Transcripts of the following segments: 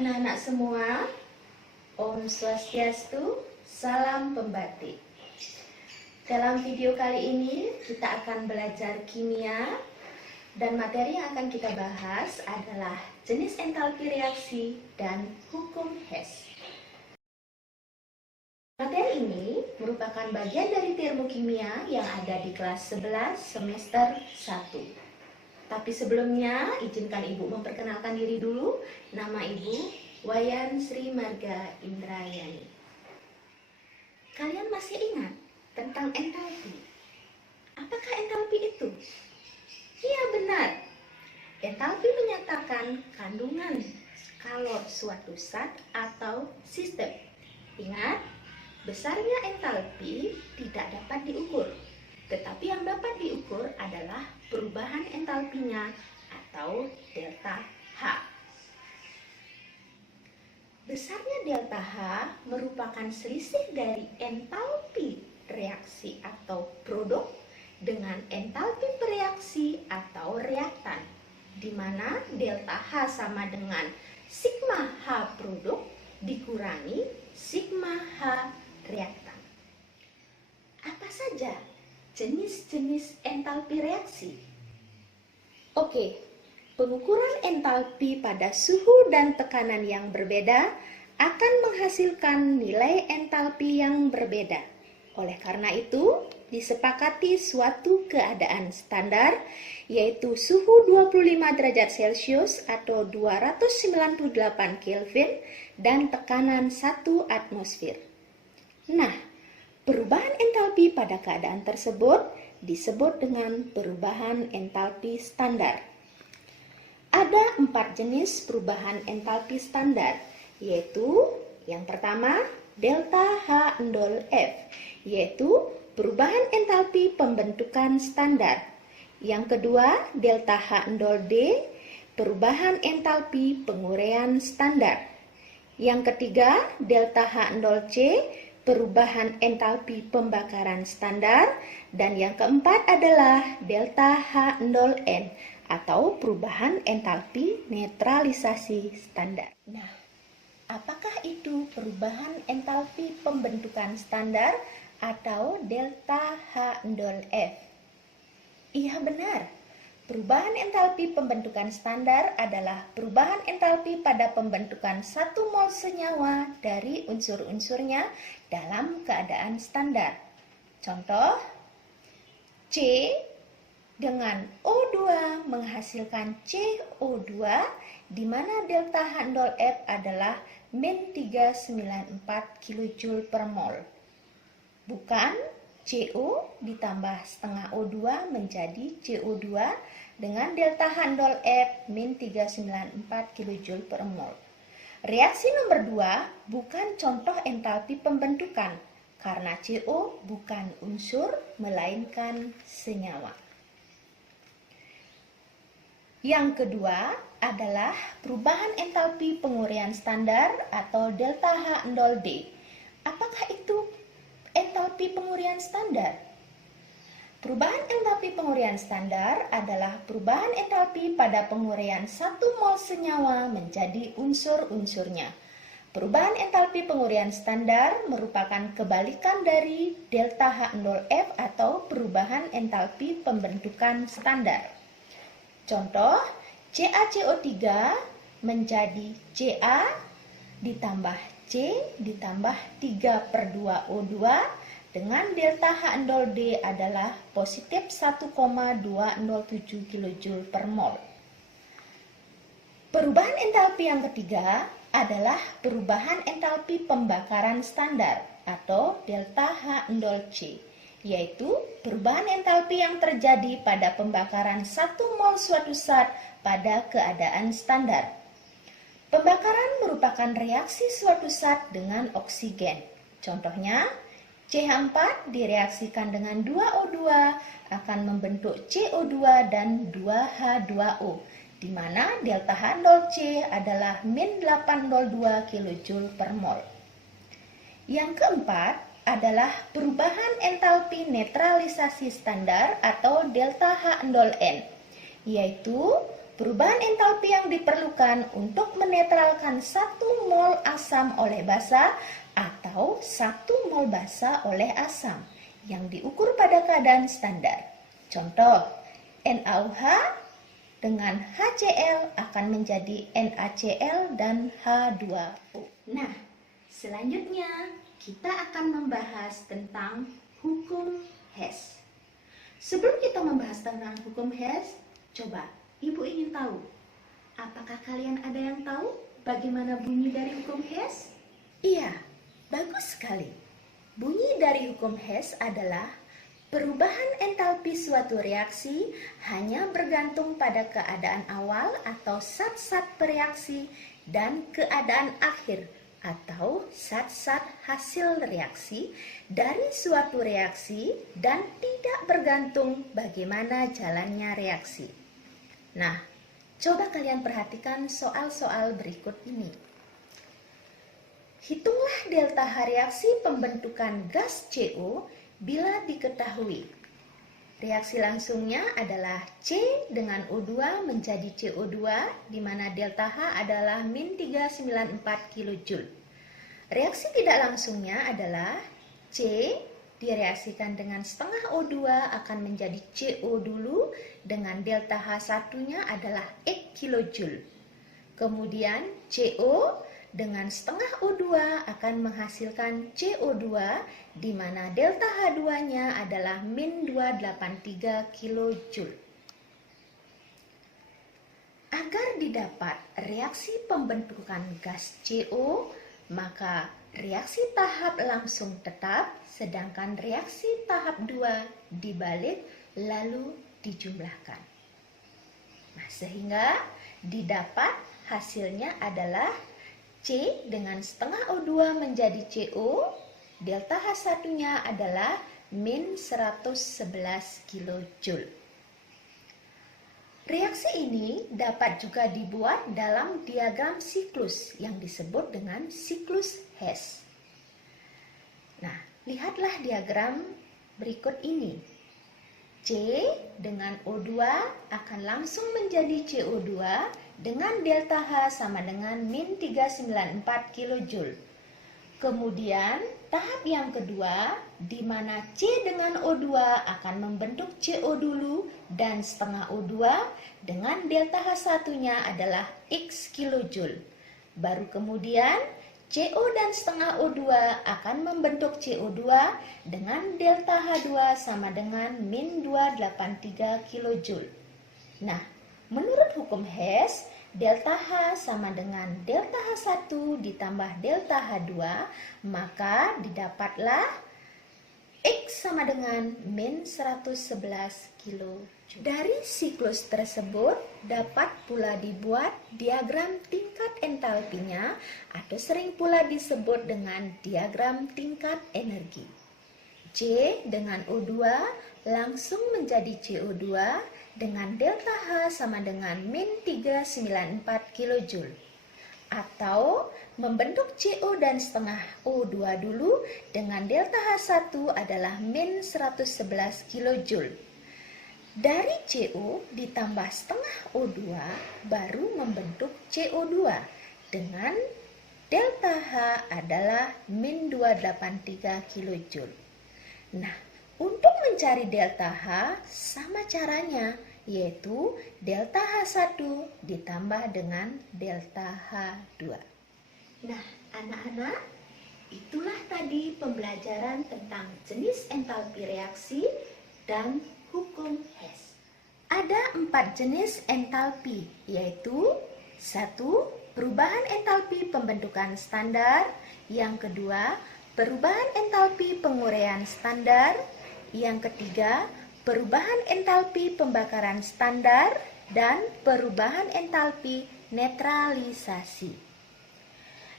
Anak-anak semua, Om Swastiastu, salam pembatik. Dalam video kali ini kita akan belajar kimia dan materi yang akan kita bahas adalah jenis entalpi reaksi dan hukum Hess. Materi ini merupakan bagian dari termokimia yang ada di kelas 11 semester 1. Tapi sebelumnya, izinkan Ibu memperkenalkan diri dulu. Nama Ibu Wayan Sri Marga Indrayani. Kalian masih ingat tentang entalpi? Apakah entalpi itu? Iya, benar. Entalpi menyatakan kandungan kalor suatu zat atau sistem. Ingat, besarnya entalpi tidak dapat diukur. Tetapi yang dapat diukur adalah perubahan entalpinya atau delta H. Besarnya delta H merupakan selisih dari entalpi reaksi atau produk dengan entalpi bereaksi atau reaktan, di mana delta H sama dengan sigma H produk dikurangi sigma H reaktan. Apa saja jenis-jenis entalpi reaksi? Oke, pengukuran entalpi pada suhu dan tekanan yang berbeda akan menghasilkan nilai entalpi yang berbeda. Oleh karena itu, disepakati suatu keadaan standar, yaitu suhu 25 derajat Celcius atau 298 Kelvin dan tekanan 1 atmosfer. Nah, perubahan entalpi pada keadaan tersebut disebut dengan perubahan entalpi standar. Ada 4 jenis perubahan entalpi standar, yaitu yang pertama delta H0F, yaitu perubahan entalpi pembentukan standar. Yang kedua delta H0D, perubahan entalpi penguraian standar. Yang ketiga delta H0C, perubahan entalpi pembakaran standar, dan yang keempat adalah delta H0N atau perubahan entalpi netralisasi standar. Nah, apakah itu perubahan entalpi pembentukan standar atau delta H0F? Iya, benar. Perubahan entalpi pembentukan standar adalah perubahan entalpi pada pembentukan 1 mol senyawa dari unsur-unsurnya dalam keadaan standar. Contoh, C dengan O2 menghasilkan CO2, di mana delta H0F adalah min 394 kJ per mol. Bukan CO ditambah setengah O2 menjadi CO2 dengan delta H0F min 394 kJ per mol. Reaksi nomor 2 bukan contoh entalpi pembentukan, karena CO bukan unsur melainkan senyawa. Yang kedua adalah perubahan entalpi penguraian standar atau delta H0D. Apakah itu entalpi penguraian standar? Perubahan entalpi penguraian standar adalah perubahan entalpi pada penguraian 1 mol senyawa menjadi unsur-unsurnya. Perubahan entalpi penguraian standar merupakan kebalikan dari delta H0F atau perubahan entalpi pembentukan standar. Contoh, CaCO3 menjadi Ca ditambah C ditambah 3/2O2 dengan delta H0D adalah positif 1,207 kJ per mol. Perubahan entalpi yang ketiga adalah perubahan entalpi pembakaran standar atau delta H0C, yaitu perubahan entalpi yang terjadi pada pembakaran 1 mol suatu zat pada keadaan standar. Pembakaran merupakan reaksi suatu zat dengan oksigen. Contohnya, CH4 direaksikan dengan 2O2 akan membentuk CO2 dan 2H2O, di mana delta H0C adalah min 802 kJ per mol. Yang keempat adalah perubahan entalpi netralisasi standar atau delta H0N, yaitu perubahan entalpi yang diperlukan untuk menetralkan 1 mol asam oleh basa atau 1 mol basa oleh asam yang diukur pada keadaan standar. Contoh, NaOH dengan HCl akan menjadi NaCl dan H2O. Nah, selanjutnya kita akan membahas tentang hukum Hess. Sebelum kita membahas tentang hukum Hess, coba Ibu ingin tahu, apakah kalian ada yang tahu bagaimana bunyi dari hukum Hess? Iya, bagus sekali. Bunyi dari hukum Hess adalah perubahan entalpi suatu reaksi hanya bergantung pada keadaan awal atau zat-zat bereaksi dan keadaan akhir atau zat-zat hasil reaksi dari suatu reaksi dan tidak bergantung bagaimana jalannya reaksi. Nah, coba kalian perhatikan soal-soal berikut ini. Hitunglah delta H reaksi pembentukan gas CO bila diketahui. Reaksi langsungnya adalah C dengan O2 menjadi CO2, di mana delta H adalah min 394 kJ. Reaksi tidak langsungnya adalah C direaksikan dengan setengah O2 akan menjadi CO dulu, dengan delta H1-nya adalah X kJ. Kemudian CO dengan setengah O2 akan menghasilkan CO2, di mana delta H2-nya adalah min 283 kJ. Agar didapat reaksi pembentukan gas CO, maka reaksi tahap langsung tetap, sedangkan reaksi tahap 2 dibalik lalu dijumlahkan. Nah, sehingga didapat hasilnya adalah C dengan setengah O2 menjadi CO, delta H1-nya adalah min 111 kJ. Reaksi ini dapat juga dibuat dalam diagram siklus yang disebut dengan siklus Hess. Nah, lihatlah diagram berikut ini. C dengan O2 akan langsung menjadi CO2 dengan delta H sama dengan min 394 kJ. Kemudian tahap yang kedua, di mana C dengan O2 akan membentuk CO dulu dan setengah O2 dengan delta H1-nya adalah X kJ. Baru kemudian CO dan setengah O2 akan membentuk CO2 dengan delta H2 sama dengan min 283 kJ. Nah, menurut hukum Hess, delta H sama dengan delta H1 ditambah delta H2, maka didapatlah X sama dengan min 111 kJ. Dari siklus tersebut dapat pula dibuat diagram tingkat entalpinya atau sering pula disebut dengan diagram tingkat energi. C dengan O2 langsung menjadi CO2 dengan delta H sama dengan min 394 kJ. Atau membentuk CO dan setengah O2 dulu dengan delta H1 adalah min 111 kJ. Dari CO ditambah setengah O2 baru membentuk CO2 dengan delta H adalah min 283 kJ. Nah, untuk mencari delta H sama caranya, yaitu delta H1 ditambah dengan delta H2. Nah, anak-anak, itulah tadi pembelajaran tentang jenis entalpi reaksi dan hukum Hess. Ada 4 jenis entalpi, yaitu 1. Perubahan entalpi pembentukan standar. Yang kedua, perubahan entalpi penguraian standar. Yang ketiga, perubahan entalpi pembakaran standar. Dan perubahan entalpi netralisasi.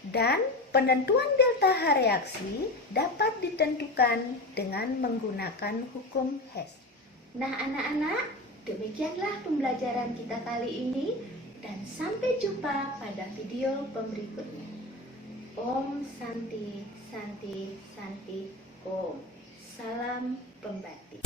Dan penentuan delta H reaksi dapat ditentukan dengan menggunakan hukum Hess. Nah, anak-anak, Demikianlah pembelajaran kita kali ini dan sampai jumpa pada video berikutnya. Om Santi, Santi, Santi, Om. Salam Pembatik.